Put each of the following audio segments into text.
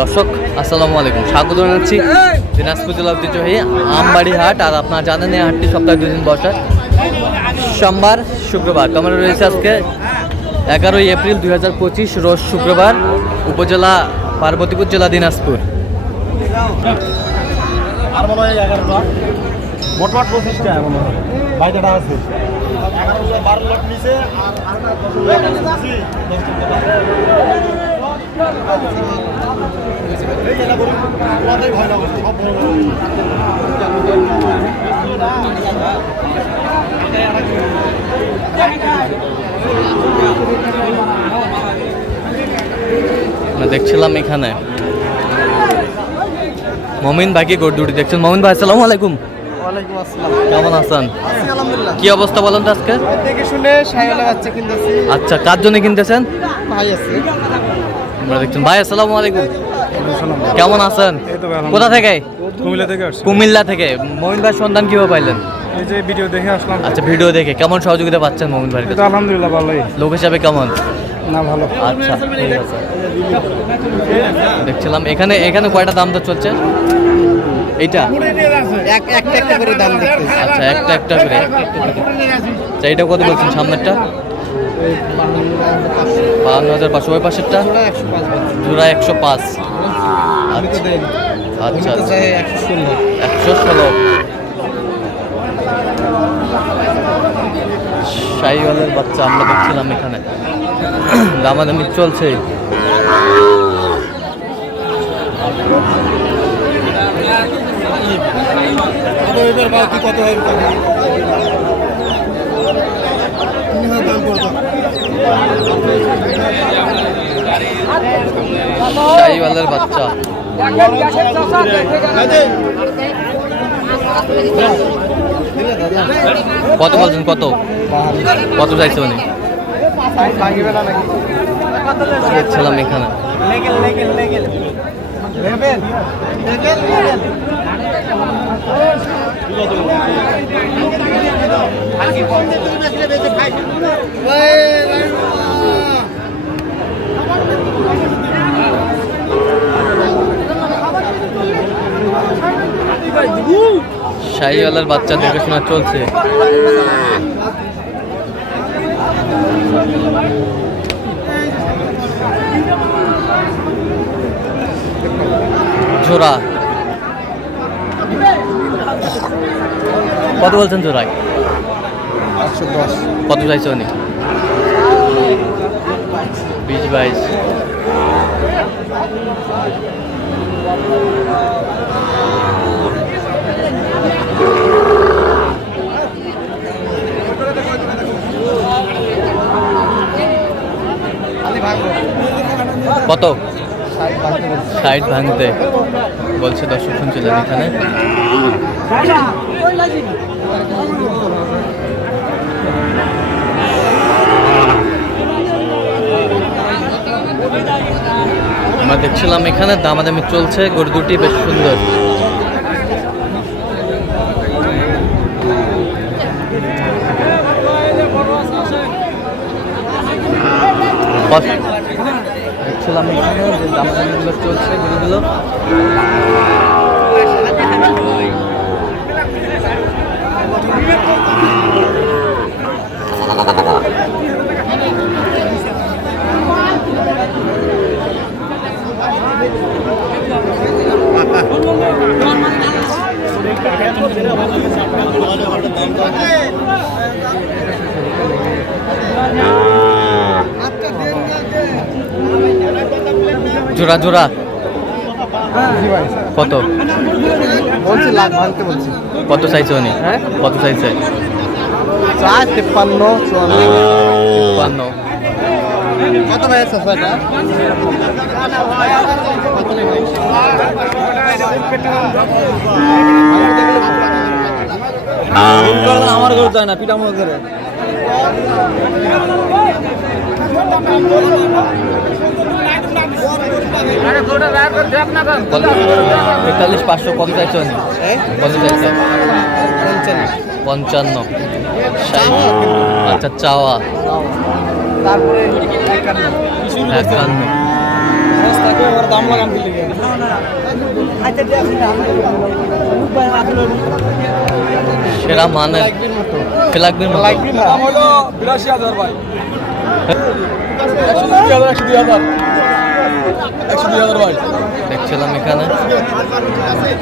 দর্শক, আসসালামু আলাইকুম। স্বাগত জানাচ্ছি দিনাজপুর জেলা ঐতিহ্যবাহী আমবাড়ি হাট। আর আপনারা জানেন এই হাটটি সপ্তাহে দুদিন বসে। সোমবার, শুক্রবার। তো আমরা রয়েছে আজকে? এগারোই এপ্রিল দুই হাজার পঁচিশ, রোজ শুক্রবার, উপজেলা পার্বতীপুর জেলা দিনাজপুর। আছে দেখছিলাম এখানে। মমিন ভাইকে গড় দুটি দেখছেন? মমিন ভাই আসসালামু আলাইকুম। কেমন আছেন? কি অবস্থা বলেন তো আজকে? শুনে বাচ্চা কিনতেছি। আচ্ছা কার জন্য কিনতেছেন? ভাই আছে। আমরা দেখছেন। ভাই আসসালামু আলাইকুম। কেমন আছেন? কোথা থেকে? কুমিল্লা থেকে আসছি। কুমিল্লা থেকে। মমিন ভাই সন্ধান কীভাবে পাইলেন? এই যে ভিডিও দেখে আসলাম। আচ্ছা ভিডিও দেখে। কেমন সহযোগিতা পাচ্ছেন মমিন এটা কাছে? আলহামদুলিল্লাহ ভালোই। লোক হিসাবে কেমন? না ভালো। আচ্ছা ঠিক আছে। দেখছিলাম। এখানে এখানে কয়টা দাম তো চলছে? এইটা? এক একটা একটা করে দাম আচ্ছা একটা একটা করে। আচ্ছা এইটা কত বলছেন সামনেরটা? বাহান্ন হাজার পাঁচশো। ওই পাশেরটা? জোড়া একশো পাঁচ। আচ্ছা। আচ্ছা আচ্ছা। একশো ষোলো। শাহিওয়ালের বাচ্চা আমরা দেখছিলাম এখানে। দামাদামি চলছে। কত হবে? শাহিওয়ালের বাচ্চা। কত বলছেন? কত? কত চাইছে দেখছিলাম এখানে। শাহিওয়ালের বাচ্চা দেখাশোনা চলছে। জোড়া। কত বলছেন জোড়ায়? কত চাইছে উনি? বিশ বাইশ। কত? ষাট ভাঙতে। বলছে দর্শক শুনছিলেন এখানে। আমরা দেখছিলাম এখানে, দামাদামি চলছে, গরু দুটি বেশ সুন্দর। দেখছিলাম এখানে যে দামাদামিগুলো চলছে, গরুগুলো। জোড়া জোড়া। কত? বলছি লাখ ভাঙতে বলছি কত চাইছে উনি? হ্যাঁ? কত চাইছে চার তেপ্পান্ন চুয়ান্ন। বান্ন কত ভাই আছে ছয়টা? আমার গরু যায় না পিটামো করে তেতাল্লিশ পাঁচশো কত পঞ্চান্ন। আচ্ছা চাওয়া। তারপরে একান্ন। একান্ন। দাম লাগান দিলে সেরা মানের ফ্লাগবির মতো। দাম হলো বিরাশি হাজার ভাই। একশো দুই হাজার একশো দুই হাজার। একশো দুই হাজার ভাই। দেখছিলাম এখানে।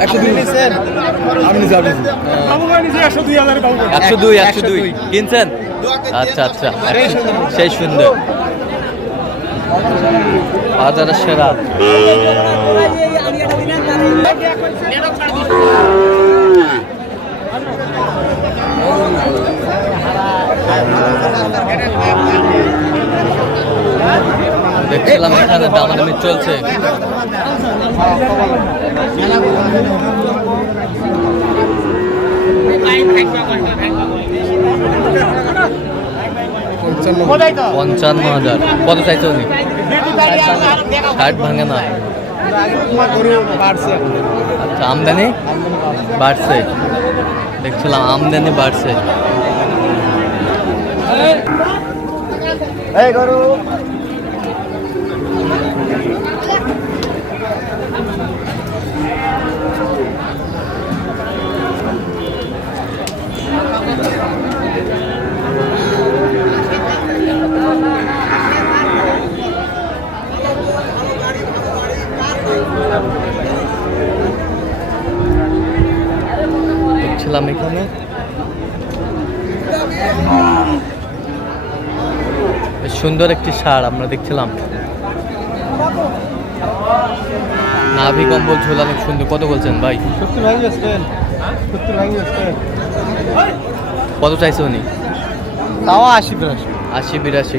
একশো দুই। আমি নিজে আমি একশো দুই হাজার একশো দুই একশো দুই। কিনছেন? আচ্ছা আচ্ছা। সেই সুন্দর। বাজারের সেরা। দেখছিলাম এখানে, দামাদামি চলছে। পঞ্চান্ন হাজার। কত চাইছে উনি? ষাট ভাঙে না আচ্ছা আমদানি বাড়ছে। দেখছিলাম আমদানি বাড়ছে। গরু। দেখছিলাম এখানে। সুন্দর একটি সার আমরা দেখছিলাম। নাভি কম্বল ঝোল অনেক সুন্দর। কত বলছেন ভাই? কত চাইছে উনি? তাও আশি বিরাশি। আশি বিরাশি।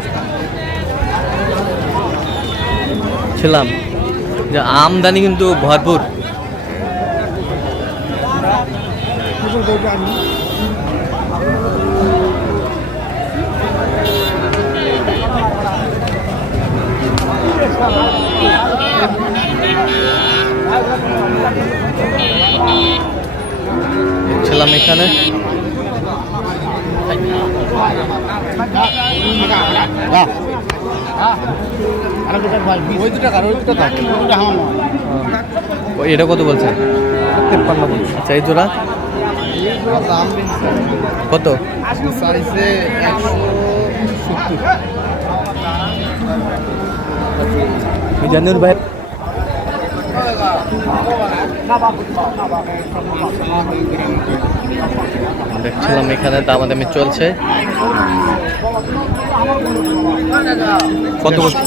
ছিলাম যে আমদানি কিন্তু ভরপুর। ছিলাম এখানে। ওই ও, এটা কত বলছেন আচ্ছা এই জোড়া? কত? মিজানুর ভাই। দেখছিলাম এখানে দামাদামি চলছে। কত বছর?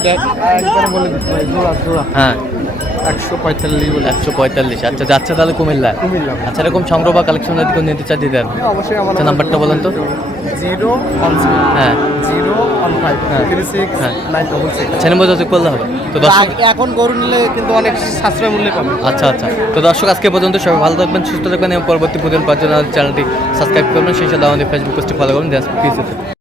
হ্যাঁ। একশো পঁয়তাল্লিশ বলে। একশো পঁয়তাল্লিশ। আচ্ছা যাচ্ছে তাহলে কুমিল্লা? কুমিল্লা। আচ্ছা এরকম সংগ্রহ বা কালেকশন যদি কেউ নিতে চাই দিতেন হ্যাঁ, অবশ্যই আমার আচ্ছা, নাম্বারটা বলেন তো। জিরো হ্যাঁ। জিরো হ্যাঁ। আচ্ছা নেব যোগাযোগ করলে হবে। তো দর্শক এখন গরু নিলে কিন্তু অনেক সাশ্রয় মূল্যে পাবে। আচ্ছা আচ্ছা। তো দর্শক আজকে পর্যন্ত সবাই ভালো থাকবেন সুস্থ থাকবেন এবং পরবর্তী পাওয়ার জন্য চ্যানেলটি সাবস্ক্রাইব করবেন। সেই সাথে আমাদের ফেসবুক পেজটি ফলো করবেন।